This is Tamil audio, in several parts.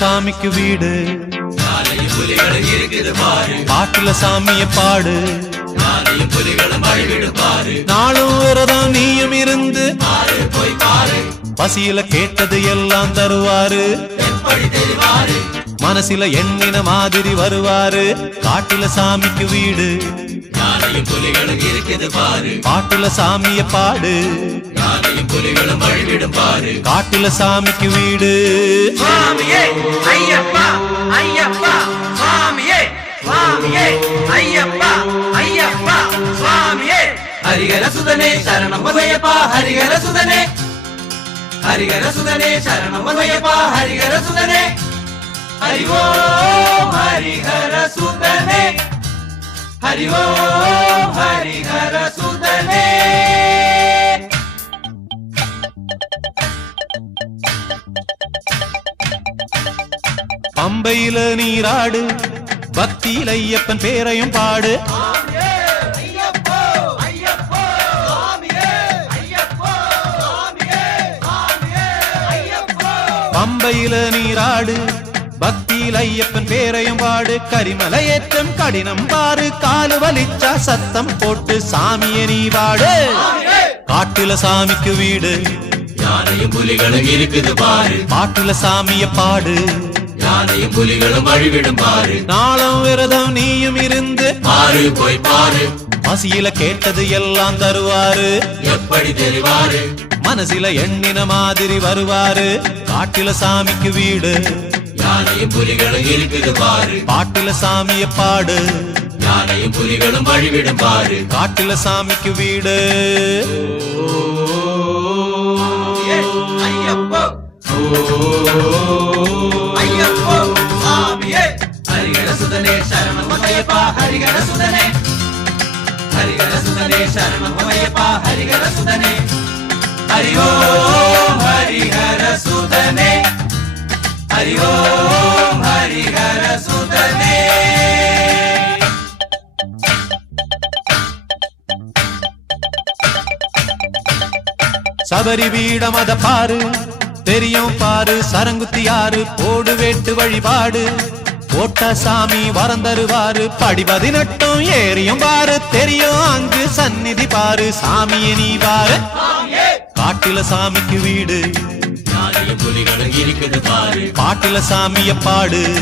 சாமிக்கு வீடு. பாட்டுல சாமிய பாடு. நாளும் விரதம் நீயும் இருந்து. பசியில கேட்டது எல்லாம் தருவாரு. மனசில எண்ணின மாதிரி வருவாரு. காட்டுல சாமிக்கு வீடு. நாளையும் புலிகளும் இருக்குது பாரு. பாட்டுல சாமிய பாடு. நாளையும் புலிகளும் வழிவிடும் பாரு. காட்டுல சாமிக்கு வீடு. சுவாமியே ஐயப்பா ஐயப்பா சுவாமியே சுவாமியே ஐயப்பா ஐயப்பா சுவாமியே ஹரிஹர சுதனே சரணம் மதையப்பா ஹரிஹர சுதனே ஹரிஹர சுதனே சரணம் மதையப்பா ஹரிஹர சுதனே ஹரி ஓம் ஹரிஹர சுதனே ஹரி ஓம் ஹரிஹர சுதனே பம்பையில நீராடு பக்தியில ஐயப்பன் பேரையும் பாடு. பம்பையில நீராடு பக்தியில் ஐயப்பன் பேரையும் பாடு கரிமலை ஏற்றம் கடினம் பாரு காலு வலிச்சா சத்தம் போட்டு சாமியை நீ பாடு. காட்டுல சாமிக்கு வீடு யானையும் புலிகளும் இருக்குது பாரு. பாட்டுல சாமிய பாடு. யானையும் புலிகளும் வழிவிடும் பாரு. நாளும் விரதம் நீயும் இருந்து பாரு போய் பாரு. பசியில கேட்டது எல்லாம் தருவாரு. எப்படி தெரிவாரு? மனசில எண்ணின மாதிரி வருவாரு. காட்டுல சாமிக்கு வீடு யானையும் புலிகளும் இருக்குது பாரு. பாட்டுல சாமிய பாடு. யானையும் புலிகளும் வழிவிடும் பாரு. காட்டுல சாமிக்கு வீடு. ஹரிஹர சுதனே சரணம் மதையப்பா ஹரிஹர சுதனே ஹரிஹர சுதனே சரணம் மதையப்பா ஹரிஹர சுதனே ஹரி ஓம் ஹரிஹர சுதனே. சபரி வீடம் அத பாரு தெரியும் பாரு சரங்குத்தி யாரு போடு வேட்டு வழிபாடு. போட்ட சாமி வரம் தருவாரு படி பதினெட்டும் ஏறியும் பாரு தெரியும் அங்கு சந்நிதி பாரு சாமியை நீ பாரு. காட்டுல சாமிக்கு வீடு யானையும் புலிகளும் இருக்குது பாரு. பாட்டுல சாமிய பாடு.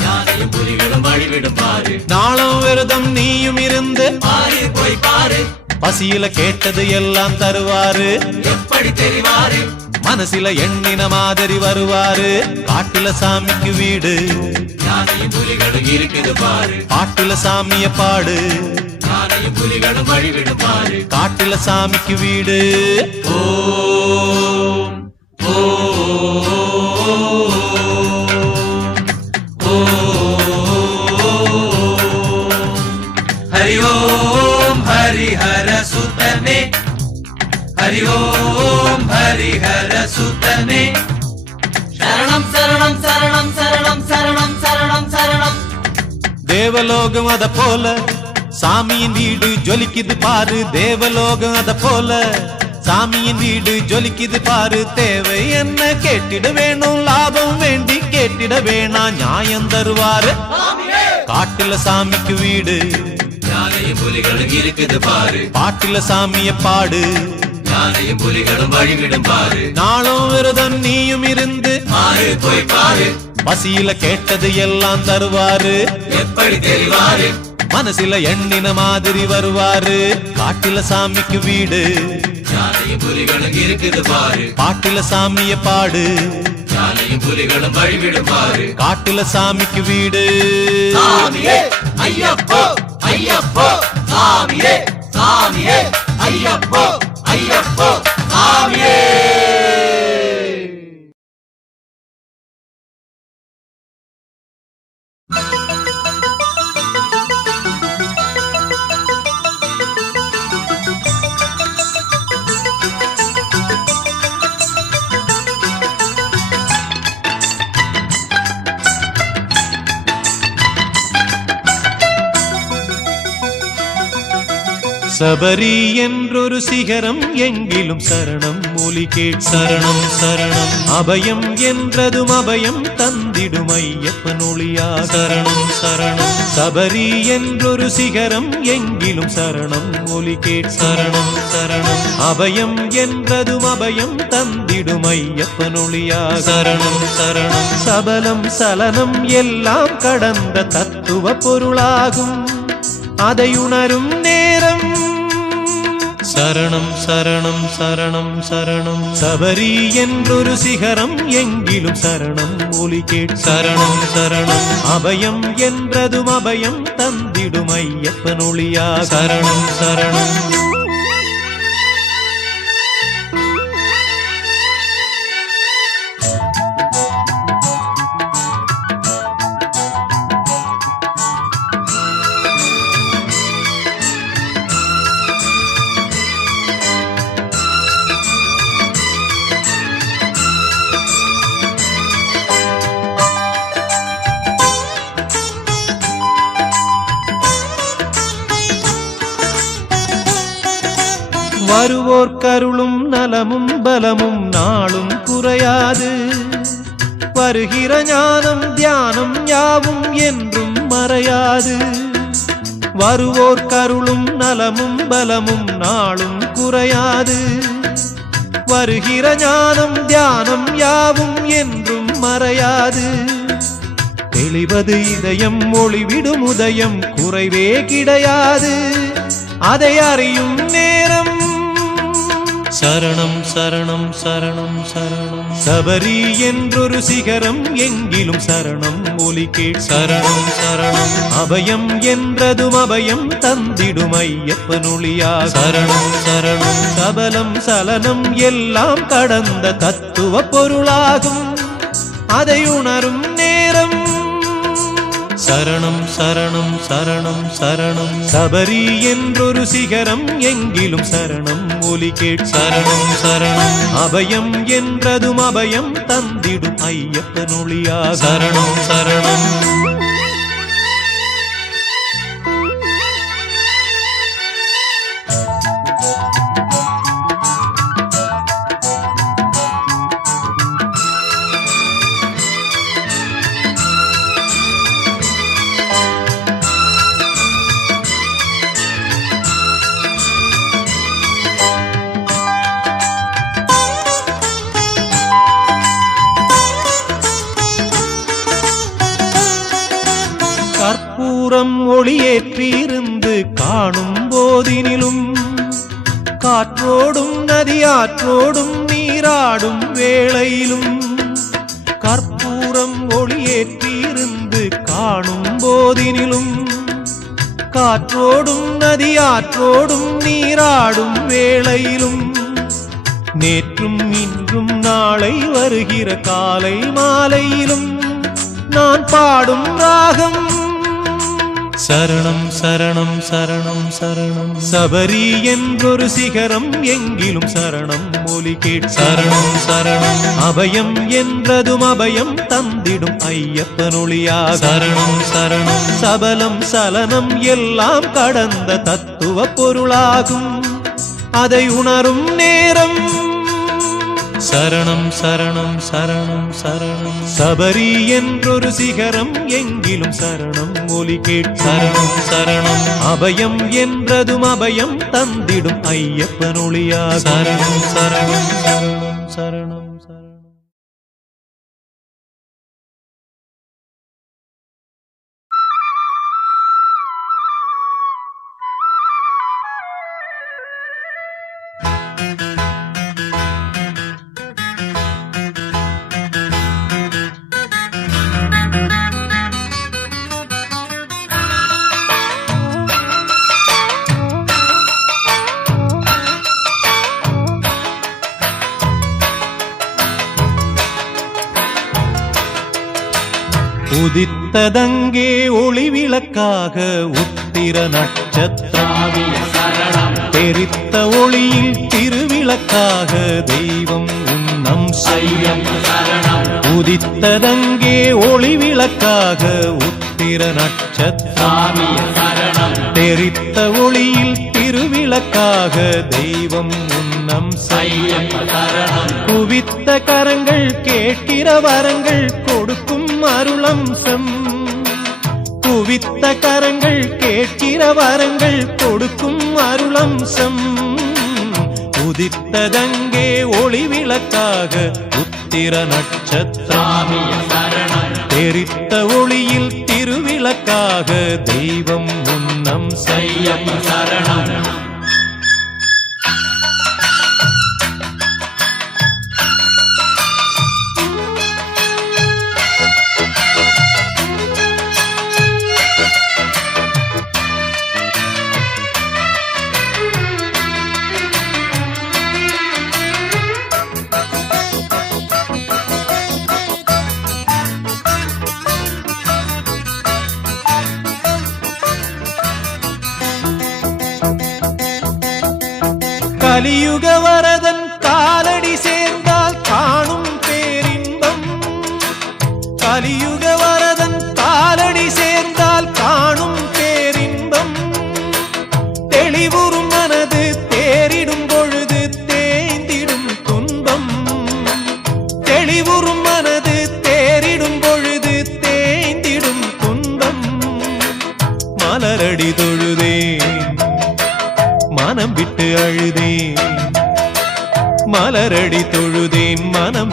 யானையும் புலிகளும் வழிவிடும் பாரு. நாளும் விரதம் நீயும் இருந்து பாரு போய் பாரு. பசியில கேட்டது எல்லாம் தருவாரு. எப்படி தெரிவாரு? மனசில எண்ணின மாதிரி வருவாரு. காட்டுல சாமிக்கு வீடு. யானையும் புலிகளும் இருக்குது பாரு. பாட்டுல சாமிய பாடு. யானையும் புலிகளும் வழிவிடும் பாரு. காட்டுல சாமிக்கு வீடு. ஓம். ஹரி ஓம் ஹரிஹர சுதனே ஹரி ஓம் ஹரிஹர சுதனே சரணம் சரணம் சரணம் சரணம் சரணம் சரணம் சரணம் தேவலோகம் அத போல சாமியின் வீடு ஜொலிக்குது பாரு தேவலோகம் அத போல சாமியின் வீடு ஜொலிக்குது பாரு தேவை என்ன கேட்டிட வேணும் லாபம் வேண்டி கேட்டிட வேணாம் நியாயம் தருவாரு. காட்டுல சாமிக்கு வீடு புலிகளும் இருக்குது பாரு. பாட்டுல சாமிய பாடு. யானையும் புலிகளும் வழிவிடும் பாரு. நாளும் விரதம் நீயும் இருந்து போய் பாரு. பசியில கேட்டது எல்லாம் தருவாரு. எப்படி தெரிவாரு? மனசில எண்ணின மாதிரி வருவாரு. காட்டுல சாமிக்கு வீடு யானையும் புலிகளும் இருக்குது பாரு. பாட்டுல சாமிய பாடு. யானையும் புலிகளும் வழிவிடும் பாரு காட்டுல சாமிக்கு வீடு. சாமியே ஐயப்போ ஐயப்போ சாமியே சாமியே ஐயப்போ ஐயப்போ சாமியே. சபரி என்றொரு சிகரம் எங்கிலும் சரணம் ஒலி கேட் சரணம் சரணம். அபயம் என்றதும் அபயம் தந்திடும் ஐயப்பன் ஒளியா சரணம் சரணம். சபரி என்றொரு சிகரம் எங்கிலும் சரணம் ஒலி கேட் சரணம் சரணம். அபயம் என்றதும் அபயம் தந்திடும் ஐயப்பன் ஒளியா சரணம் சரணம். சபலம் சலனம் எல்லாம் கடந்த தத்துவ பொருளாகும். அதை உணரும் நேரம் சரணம் சரணம் சரணம் சரணம். சபரி என்றொரு சிகரம் எங்கிலும் சரணம் ஒலி கேட். சரணம் சரணம். அபயம் என்றதும் அபயம் தந்திடும் ஐயப்பன் ஒளியா சரணம் சரணம். வருவோர் கருளும் நலமும் பலமும் நாளும் குறையாது. வருகிற ஞானம் தியானம் யாவும் என்றும் மறையாது. தெளிவது இதயம் ஒளிவிடும் உதயம் குறைவே கிடையாது. அதை அறியும் நேரம் சரணம் சரணம் சரணம் சரணம். சபரி என்றொரு சிகரம் எங்கிலும் சரணம் ஒலி கேட் சரணம் சரணம். அபயம் என்றதும் அபயம் தந்திடும் ஐயப்பன் ஒளியா சரணம் சரணம். சபலம் சலனம் எல்லாம் கடந்த தத்துவ பொருளாகும். அதை உணரும் சரணம் சரணம் சரணம் சரணம். சபரி என்றொரு சிகரம் எங்கிலும் சரணம் ஒலி கேட் சரணம் சரணம். அபயம் என்றதும் அபயம் தந்திடும் ஐயப்பன் ஒளியா சரணம் சரணம். காற்றோடும் நீராடும் வேளையிலும் கற்பூரம் ஒளியேற்றியிருந்து காணும் போதினிலும் காற்றோடும் நதியாற்றோடும் நீராடும் வேளையிலும் நேற்றும் இன்றும் நாளை வருகிற காலை மாலையிலும் நான் பாடும் ராகம் சரணம் சரணம் சரணம் சரணம். சபரி என்றொரு சிகரம் எங்கிலும் சரணம் ஒலி கேட் சரணம் சரணம். அபயம் என்றதும் அபயம் தந்திடும் ஐயப்பன் ஒளியா சரணம் சரணம். சபலம் சலனம் எல்லாம் கடந்த தத்துவ பொருளாகும். அதை உணரும் நேரம். சரணம் சரணம் சரணம் சரணம். சபரி என்றொரு சிகரம் எங்கிலும் சரணம் ஒலி கேட் சரணம் சரணம். அபயம் என்றதும் அபயம் தந்திடும் ஐயப்பன் ஒளியா சரணம் சரணம் சரணம் சரணம். உதித்ததங்கே ஒளி விளக்காக உத்திர நட்சத்திராவிய தெரித்த ஒளியில் திருவிளக்காக தெய்வம் உன்னம் செய்யம் உதித்ததங்கே ஒளி விளக்காக உத்திர நட்சத்திராவிய தெரித்த ஒளியில் திருவிளக்காக தெய்வம் உன்னம் செய்யும் குவித்த கரங்கள் கேட்கிற வரங்கள் கொடுக்கும் அருளம்சம். குவித்த கரங்கள் கேட்கிற வரங்கள் கொடுக்கும் அருளம்சம். உதித்ததங்கே ஒளி விளக்காக உத்திர நட்சத்திரம் தெரித்த ஒளியில் திருவிளக்காக தெய்வம் உன்னம் செய்யம் சரணம்.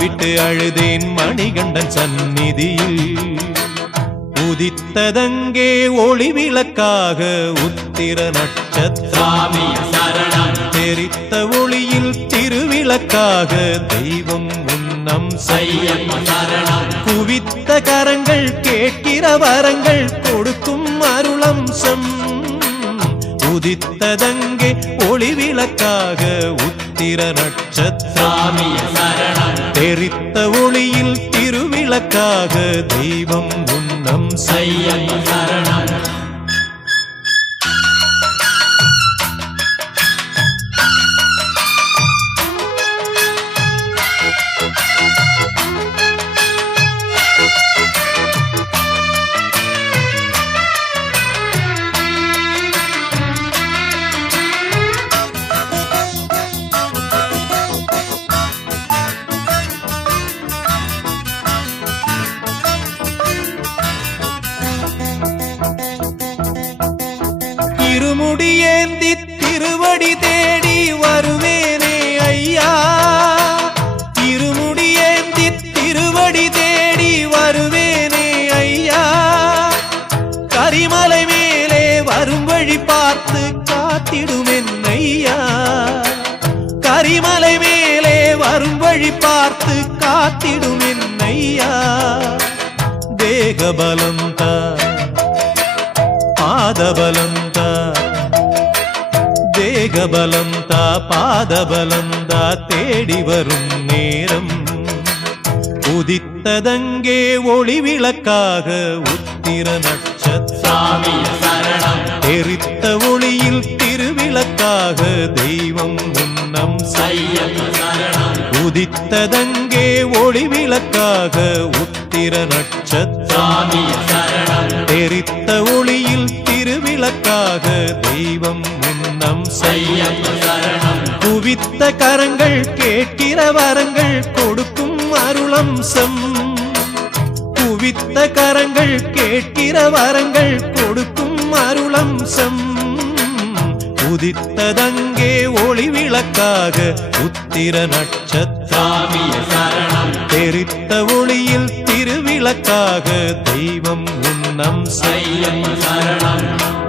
விட்டு அழுதேன் மணிகண்டன் சந்நிதியில். உதித்ததங்கே ஒளி விளக்காக உத்திர நட்சத்திராமி. தெரித்த ஒளியில் திருவிளக்காக தெய்வம் உன்னம் செய்யும் குவித்த கரங்கள் கேட்கிற வரங்கள் கொடுக்கும் அருளம்சம். உதித்ததங்கே ஒளி விளக்காக சித்திர நட்சத்திராமிய சரணம் தெரித்த ஒளியில் திருவிளக்காக தெய்வம் உன்னம் செய்யும் சரணம் వేగబలంత పాదబలంత దేగబలంత పాదబలంత తేడి వరుం నేరం உதித்ததங்கே ஒளி விளக்காக உத்திர நட்சத்திரம். தெரித்த ஒளியில் திருவிளக்காக தெய்வம் உன்னம் சையம் உதித்ததங்கே ஒளி விளக்காக உத்திர நட்சத்திரம். தெரித்த ஒளியில் திருவிளக்காக தெய்வம் முன்னம் செய்யம். குவித்த கரங்கள் கேட்கிற வரங்கள் கொடுக்கும் அருளம்சம். குவித்த கரங்கள் கேட்கிற வரங்கள் கொடுக்கும் அருளம்சம். உதித்ததங்கே ஒளி விளக்காக உத்திர நட்சத்திராமிய சரணம். தெரித்த ஒளியில் திருவிளக்காக தெய்வம் உன்னம் செய்யும் சரணம்.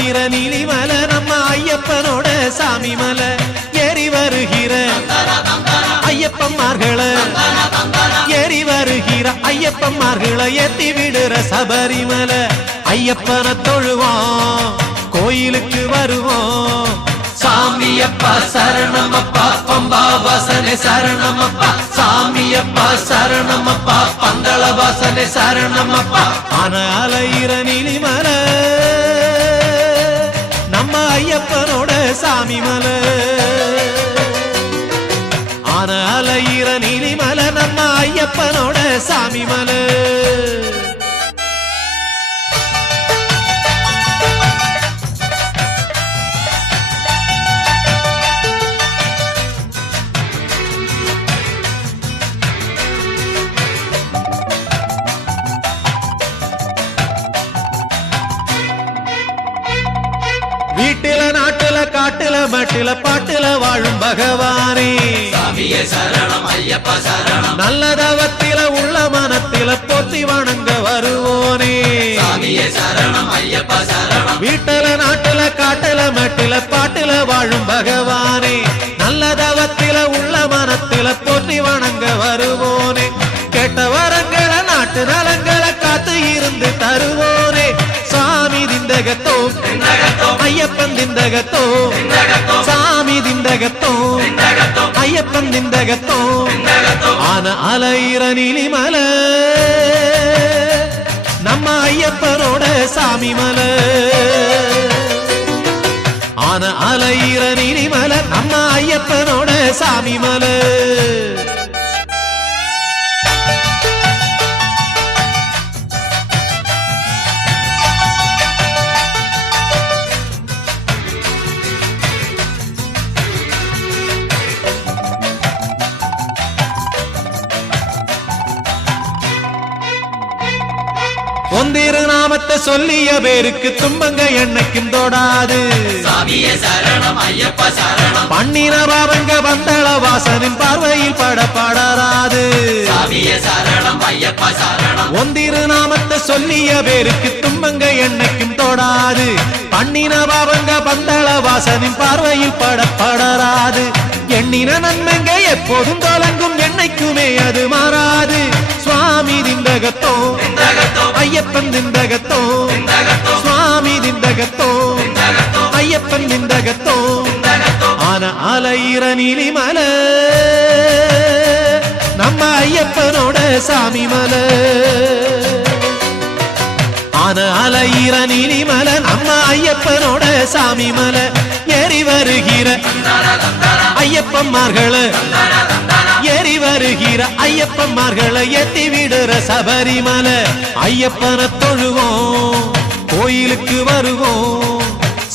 வருகிற அலையிற நீலிமலை நம்ம ஐயப்பனோட சாமி மலை ஏறி வருகிற ஐயப்பன்மார்களை ஏறி வருகிற ஐயப்பன்மார்களை ஏத்தி விடுற சபரிமலை. ஐயப்பனை தொழுவோம் கோயிலுக்கு வருவோம். சாமியப்பா சரணமப்பா பம்பா வாசனை சரணமப்பா. சாமியப்பா சரணமப்பா பந்தள வாசனை சரணமப்பா. ஆன அலையிற நீலிமலை சாமி மலை ஆன அலையிற நீலிமலை நம்ம ஐயப்பனோட சாமி மலை மட்டுல பாட்டுல வாழும் பகவானே. சாமியே சரணம் ஐயப்பா சரணம். நல்ல தவத்தில உள்ள மனத்தில போத்தி வணங்க வருவோனே. சாமியே சரணம் ஐயப்பா சரணம். வீட்டுல நாட்டுல காட்டுல மட்டுல பாட்டுல வாழும் பகவானே. நல்ல தவத்தில உள்ள மனத்தில போற்றி வணங்க வருவோனே. கேட்ட வரங்களை நாட்டு நலங்களை காத்து இருந்து தருவோனே. சாமி திந்தகத்தோ ஐயப்பன் திந்தகத்தோ சாமி திந்தகத்தோ ஐயப்பன் திந்தகத்தோ ஆன அலையிற நீலிமலை நம்ம ஐயப்பனோட சாமி மல. ஆன அலையிற நீலிமலை நம்ம ஐயப்பனோட சாமி மலை. சொல்லிய பேருக்கு துன்பங்க என்னைக்கும் தொடாது. பண்ணின பாவங்க வந்தள வாசனின் பார்வையில் பட படராது. ஒந்திரு நாமத்தை சொல்லிய பேருக்கு துன்பங்க என்னைக்கும் தொடாது. பண்ணின பாவங்க பந்தள வாசனின் பார்வையில் பட படராது. எண்ணின நன்மைங்க எப்போதும் தொடங்கும் என்னைக்குமே அது மாறாது. சுவாமி திந்தகத்தோ ஐயப்பன் நிந்தகத்தோ? சுவாமி நிந்தகத்தோ? ஐயப்பன் நிந்தகத்தோ? ஆன அலையிற நீலிமல. நம்ம ஐயப்பனோட சாமி மல. ஆன அலையிற நீலிமல நம்ம ஐயப்பனோட சாமி மல. ஏறி வருகிற ஐயப்பன்மார்களை. ஏறி வருகிற ஐயப்பன்மார்களை ஏத்தி விடுற சபரிமலை. ஐயப்பனை தொழுவோம் கோயிலுக்கு வருவோம்.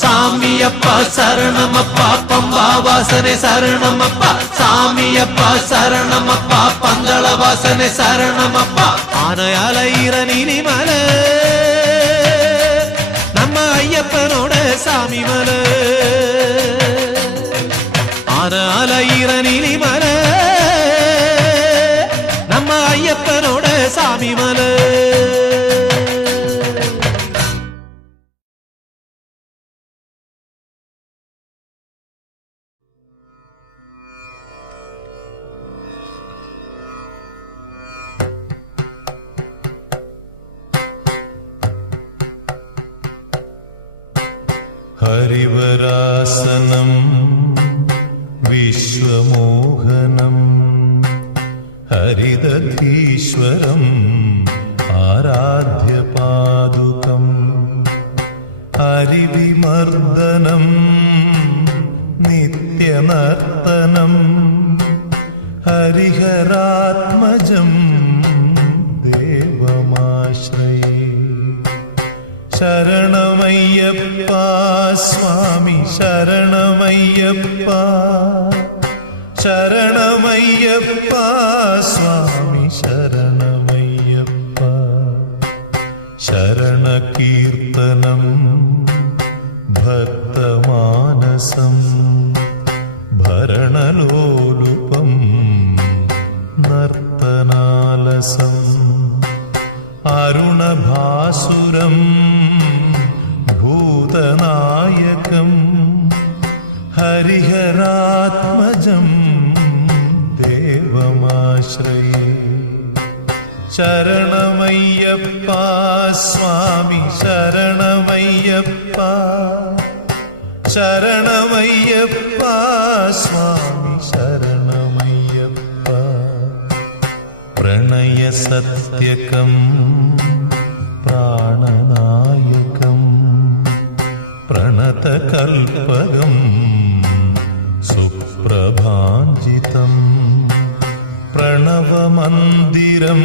சாமியப்பா சரணமப்பா பம்பா வாசனை சரணமப்பா. சாமியப்பா சரணமப்பா பந்தள வாசனை சரணமப்பா. ஆனையால அலையிற நீலிமலை நம்ம ஐயப்பனோட சாமி மலை. ஆனால அலையிற நீலிமலை ஐயப்பனோட சாமி ശരണമയ്യപ്പ സ്വാമി ശരണമയ്യപ്പ. ശരണകീർത്തി ശരണമയ്യപ്പ സ്വാമി ശരണമയ്യപ്പ. ശരണമയ്യപ്പ സ്വാമി ശരണമയ്യപ്പ. പ്രണയ സത്യകം പ്രാണനായകം പ്രണതകൽപകം സുപ്രഭാഞ്ജിതം പ്രണവമന്ദിരം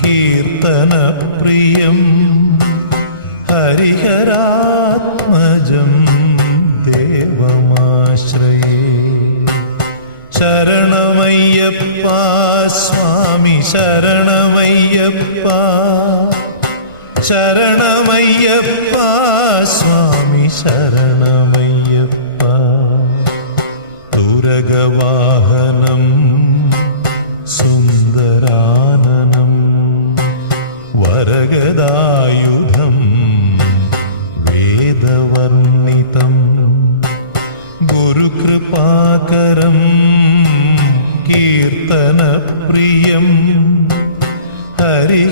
കീർത്തനപ്രിയം ഹരിഹരാത്മജം ദേവമാശ്രയേ. ശരണമയ്യപ്പ സ്വാമി ശരണമയ്യപ്പ ശരണമയ്യപ്പ സ്വാമി ശരണമയ്യപ്പ. തുരകവാഹനം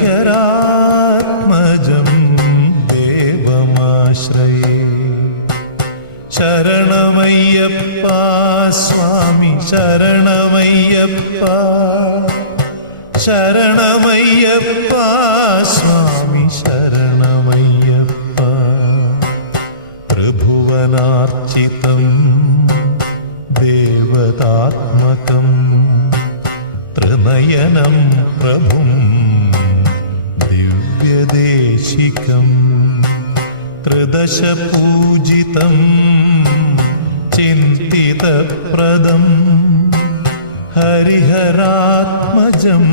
शङ्करात्मजं देवमाश्रये। शरणमय्यप्पा स्वामी शरणमय्यप्पा। शरणमय्यप्पा स्वामी शरणमय्यप्पा। प्रभुवनार्चितं देवतात्मकं। त्रिनयनं प्रभुम् दशपूजितं प्रदम हरिहरात्मजं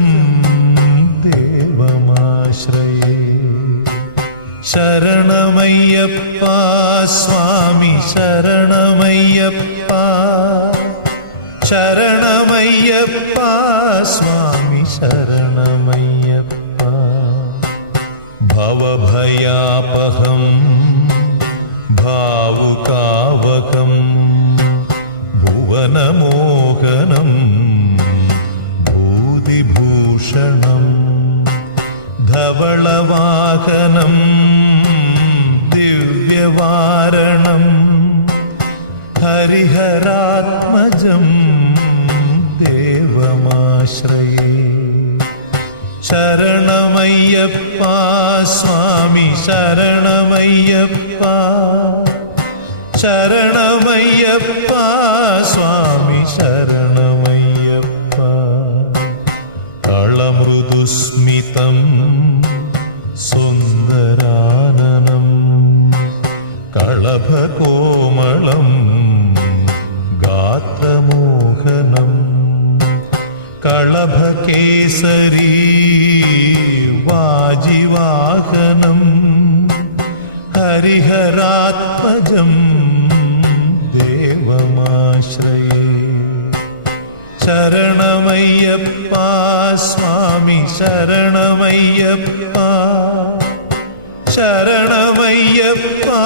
देवमाश्रये। शरणमय्यप्पा स्वामी शरणमय्यप्पा शरणमय्यप्पा स्वामी शरणमय्यप्पा। भवभयापहम् ഭാവുകാവകം ഭുവനമോഹനം ഭൂതിഭൂഷണം ധവളവാഹനം ദിവ്യവാരണം ഹരിഹരാത്മജം ശരണമയ്യപ്പ സ്വാമി ശരണമയ്യപ്പ. ശരണമയ്യപ്പ സ്വാമി ശരണമയ്യപ്പ. കളമൃദുസ്മിതം സുന്ദരാനനം. കളഭകോമളം കളഭകേസരീ हरिहरात्मजं देवमाश्रये शरणमय्यप्पा स्वामि शरणमय्यप्पा शरणमय्यप्पा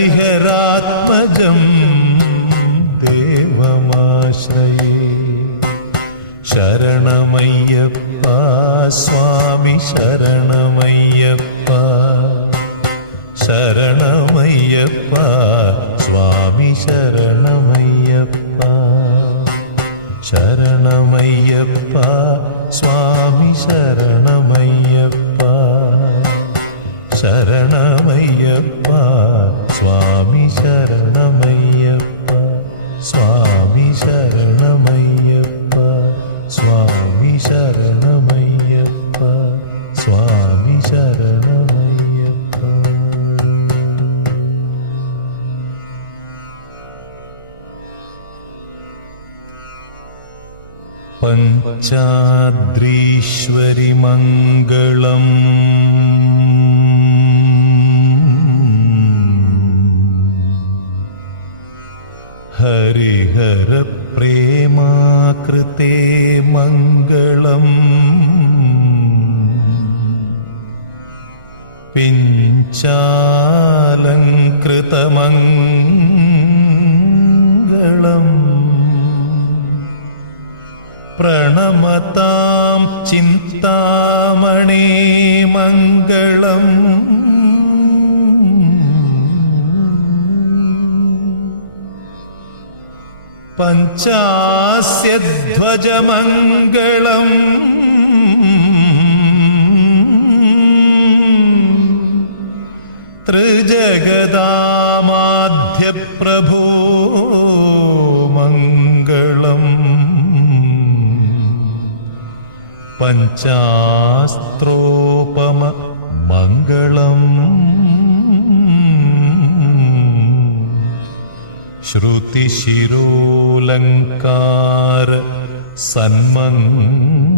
हरिहरात्मजं देवमाश्रये। शरणमय्यप्पा स्वामी शरणमय्यप्पा। शरण पञ्चास्त्रोपममङ्गलम् श्रुतिशिरोलङ्कार सन्मन्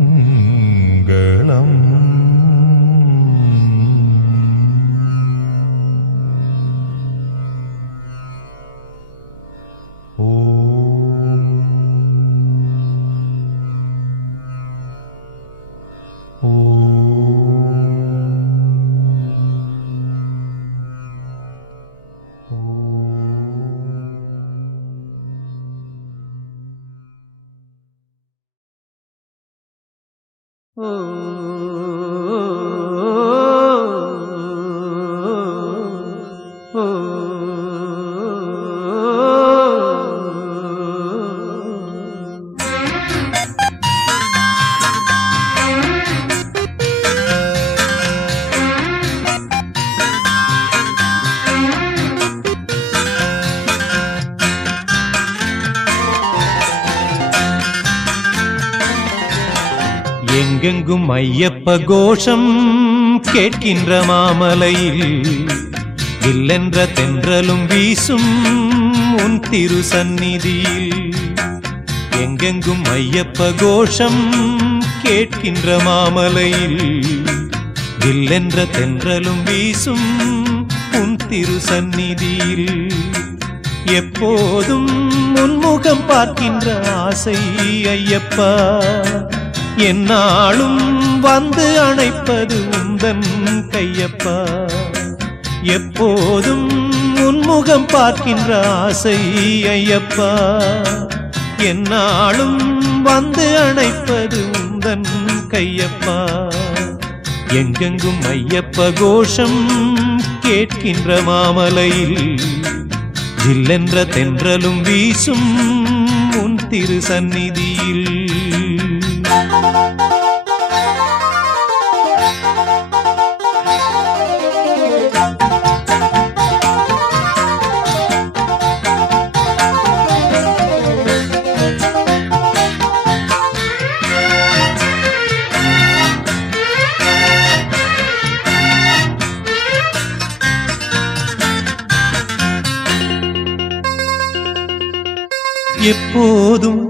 எங்கெங்கும் ஐயப்ப கோஷம் கேட்கின்ற மாமலையில் இல்லென்ற தென்றலும் வீசும் உன் திரு சந்நிதியில் எங்கெங்கும் ஐயப்ப கோஷம் கேட்கின்ற மாமலையில் இல்லென்ற தென்றலும் வீசும் உன் திரு சந்நிதியில் எப்போதும் உன்முகம் பார்க்கின்ற ஆசை ஐயப்பா. என்னாலும் வந்து அணைப்பது உந்தன் கையப்பா. எப்போதும் உன்முகம் பார்க்கின்ற ஆசை ஐயப்பா. என்னாலும் வந்து அணைப்பது உந்தன் கையப்பா. எங்கெங்கும் ஐயப்ப கோஷம் கேட்கின்ற மாமலையில் ஜில்லென்ற தென்றலும் வீசும் உன் திரு சந்நிதியில். எப்போதும்